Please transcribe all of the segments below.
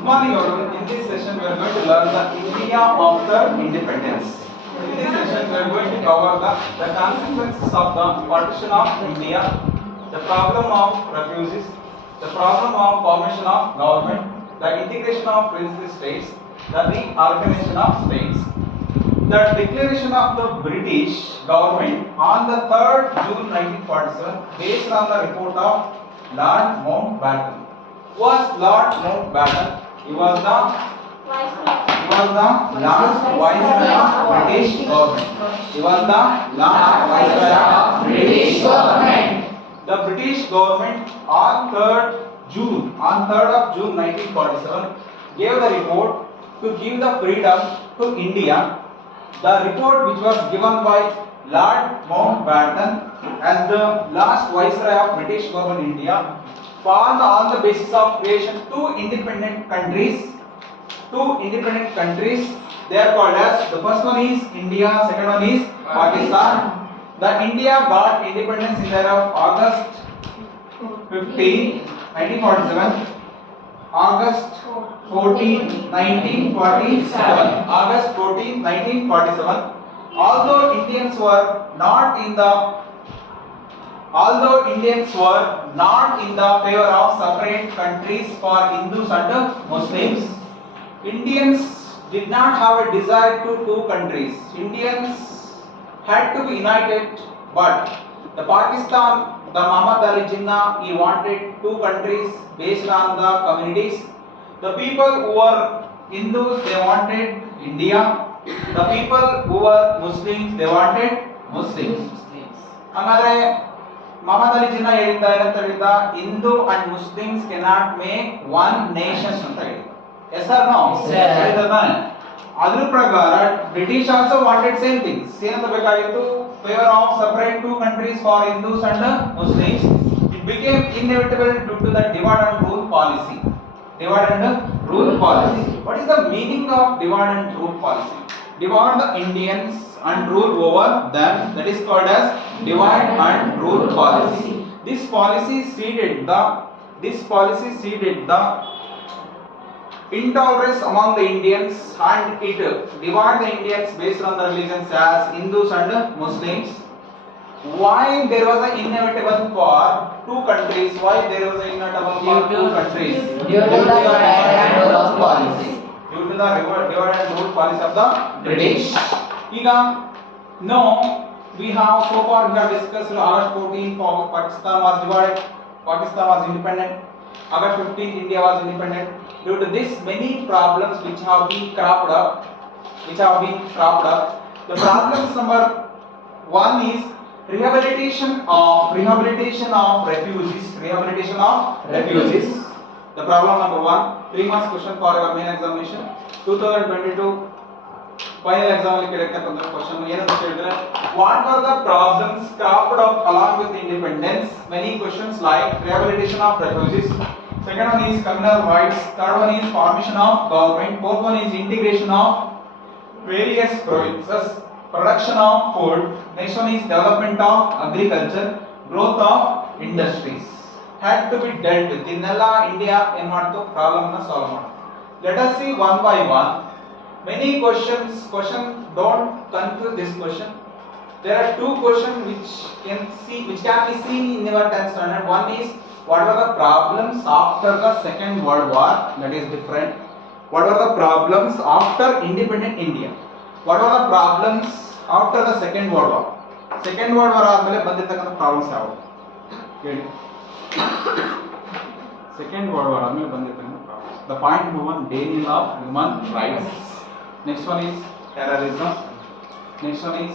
Good morning, everyone. In this session, we are going to learn the India after independence. In this session, we are going to cover the consequences of the partition of India, the problem of refugees, the problem of formation of government, the integration of princely states, the reorganization of states. The declaration of the British government on the 3rd June 1947, based on the report of Lord Mountbatten. Who was Lord Mountbatten? He was the last viceroy of British government. He was the last viceroy of British government. The British government on 3rd of June 1947 gave the report to give the freedom to India. The report, which was given by Lord Mountbatten as the last viceroy of British government in India, formed on the basis of creation two independent countries. They are called as, the first one is India, second one is Pakistan. The India got independence in the year of August 15, 1947. August 14, 1947. August 14, 1947. Although Indians were not in the favor of separate countries for Hindus and Muslims, Indians did not have a desire to two countries. Indians had to be united, but the Muhammad Ali Jinnah, he wanted two countries based on the communities. The people who were Hindus, they wanted India. The people who were Muslims, they wanted Muslims. Hangare Muhammad Ali Jinnah ಹೇಳಿದ್ದ Hindu and Muslims cannot make one nation ಅಂತ ಹೇಳಿ. Yes or no? ಅದರ ಪ್ರಕಾರ British also wanted same things. ಏನಂತ ಬೇಕಾಗಿತ್ತು? Favor of separate two countries for Hindus and Muslims. It became inevitable due to the divide and rule policy. What is the meaning of divide and rule policy? Divide the Indians and rule over them. That is called as divide and rule policy. This policy seeded the intolerance among the Indians, and it divided the Indians based on the religions as Hindus and Muslims. Why there was an inevitable for two countries? Why there was an inevitable for two countries? Due to the divide and rule policy. Due to the divide and rule policy of the British. We have discussed August 14, Pakistan was divided, Pakistan was independent. August 15, India was independent. Due to this, many problems which have been cropped up. The problems number one is rehabilitation of refugees. The problem number one, 3 marks question for your main examination 2022 final exam ಅಲ್ಲಿ ಕೇಳಿರ್ತಕ್ಕಂಥ question ಏನಂತ ಹೇಳಿದ್ರೆ, what were the problems cropped up along with independence? Many questions like rehabilitation of refugees, second one is communal rights, third one is formation of government, fourth one is integration of various provinces, production of food, next one is development of agriculture, growth of industries had to be dealt with. Innella India ಏನು ಮಾಡ್ತು? Problem ನ solve ಮಾಡ್ತು. Let us see one by one. Many questions don't confuse this question. There are two questions which can be seen in your 10th standard. One is, what were the problems after the Second World War? That is different. What were the problems after independent India? What were the problems after the Second World War? Second World War ಆದಮೇಲೆ ಬಂದಿರತಕ್ಕಂತ problems ಯಾವುದು ಹೇಳಿ? Second World War ಆದಮೇಲೆ ಬಂದಿರತಕ್ಕಂತ problems. The point number one, denial of human rights. Next one is terrorism. Next one is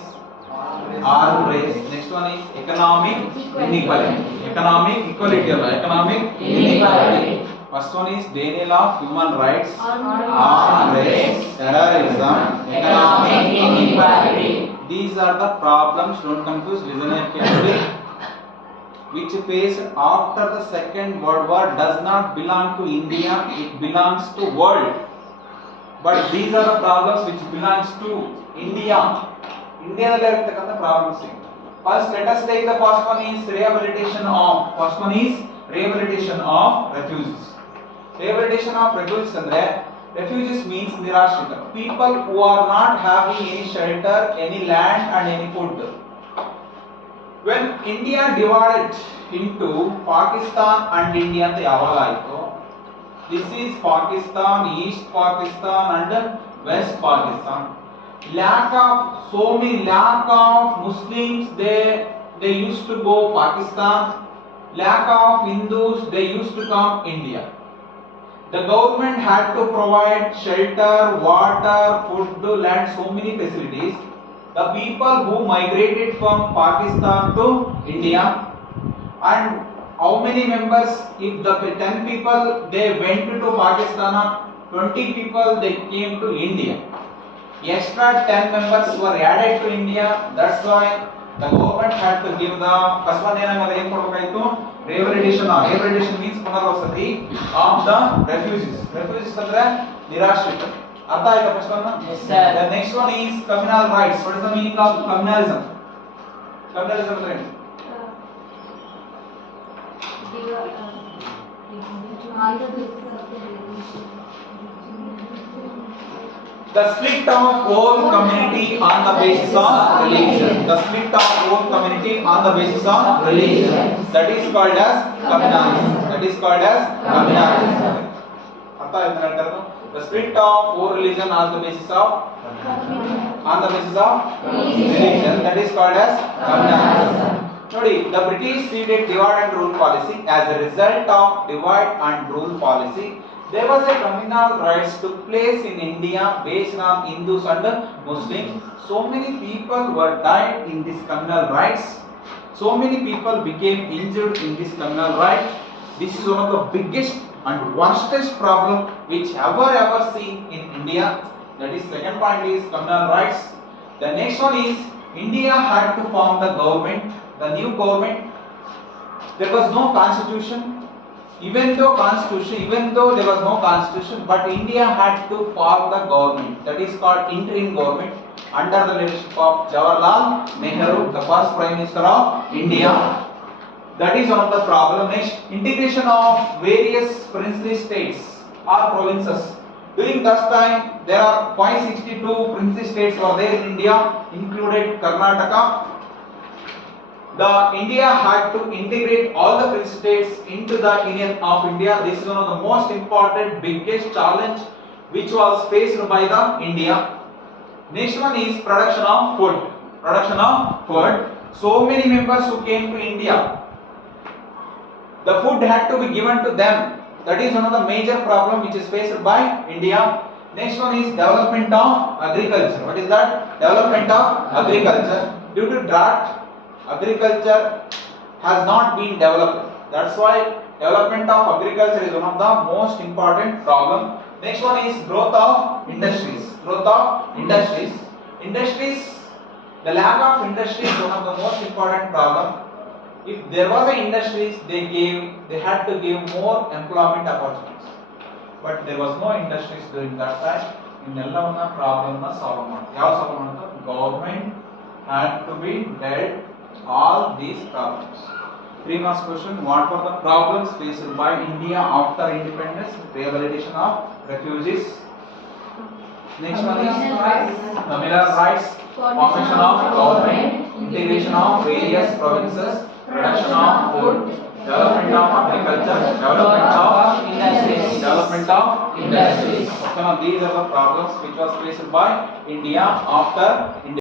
armed race. Next one is economic inequality. Economic inequality. First one is denial of human rights, armed race, terrorism, economic inequality. These are the problems. Don't confuse. Listen here carefully. Which faced after the Second World War does not belong to India. It belongs to world. But these are the problems which belongs to India. India nallirattakanta problems. First, let us take the first one is rehabilitation of refugees. Rehabilitation of refugees andre refugees means nirashrita, people who are not having any shelter, any land and any food. When India divided into Pakistan and India anta yavaga aayito, this is Pakistan, East Pakistan and West Pakistan. Lack of Muslims, they used to go Pakistan. Lack of Hindus, they used to come India. The government had to provide shelter, water, food, land, so many facilities. The people who migrated from Pakistan to India, and how many members, if the 10 people they went to Pakistan, 20 people they came to India. Extra 10 members were added to India. That's why the government had to give the first one ಏನು ಕೊಡಬೇಕಾಯಿತು, rehabilitation. Rehabilitation means ಪುನರ್ವಸತಿ of the refugees. Refugees ಅಂದ್ರೆ ನಿರಾಶ್ರಿತ. ಅರ್ಥ ಆಯ್ತಾ first one? Yes, sir. The next one is communal rights. What is the meaning of communalism? Communalism ಅಂದ್ರೆ ಏನು? The split of whole community on the basis of religion. The split of whole community on the basis of religion. That is called as communalism. That is called as communalism. ಅರ್ಥ ಆಯ್ತಾ ಹೇಳ್ತಾರೆ? The split of whole religion on the basis of religion. That is called as communalism. ನೋಡಿ, the British seeded divide and rule policy. As a result of divide and rule policy, there was a communal rights took place in India based on Hindus and Muslims. So many people were died in this communal rights. So many people became injured in this communal right. This is one of the biggest and worstest problem which ever seen in India. That is second point is communal rights. The next one is India had to form the government, the new government. There was no constitution. Even though there was no constitution, but India had to form the government. That is called interim government under the leadership of Jawaharlal Nehru, the first Prime Minister of India. That is one of the problem. Next, integration of various princely states or provinces. During that time, there are 562 princely states were there in India, included Karnataka. The India had to integrate all the princely states into the Union of India. This is one of the most important, biggest challenge which was faced by the India. Next one is production of food. Production of food. So many members who came to India, the food had to be given to them. That is one of the major problem which is faced by India. Next one is development of agriculture. What is that? Development of agriculture. Due to drought, agriculture has not been developed. That's why development of agriculture is one of the most important problem. Next one is growth of industries. Growth of industries. Industries, the lack of industry is one of the most important problem. If there was a industries, they had to give more employment opportunities. But there was no industries during that time. ಇನ್ನೆಲ್ಲವನ್ನ problem ನ solve ಮಾಡಿ ಯಾವ solve ಮಾಡ್ತಾರೆ? Government had to be dealt all these problems. 3 marks question. What were the problems faced by India after independence? Rehabilitation of refugees. Next one is communal rights, formation of government, integration of various provinces, production of food, development of agriculture, development of industries. Some of these are the problems which was faced by India after independence.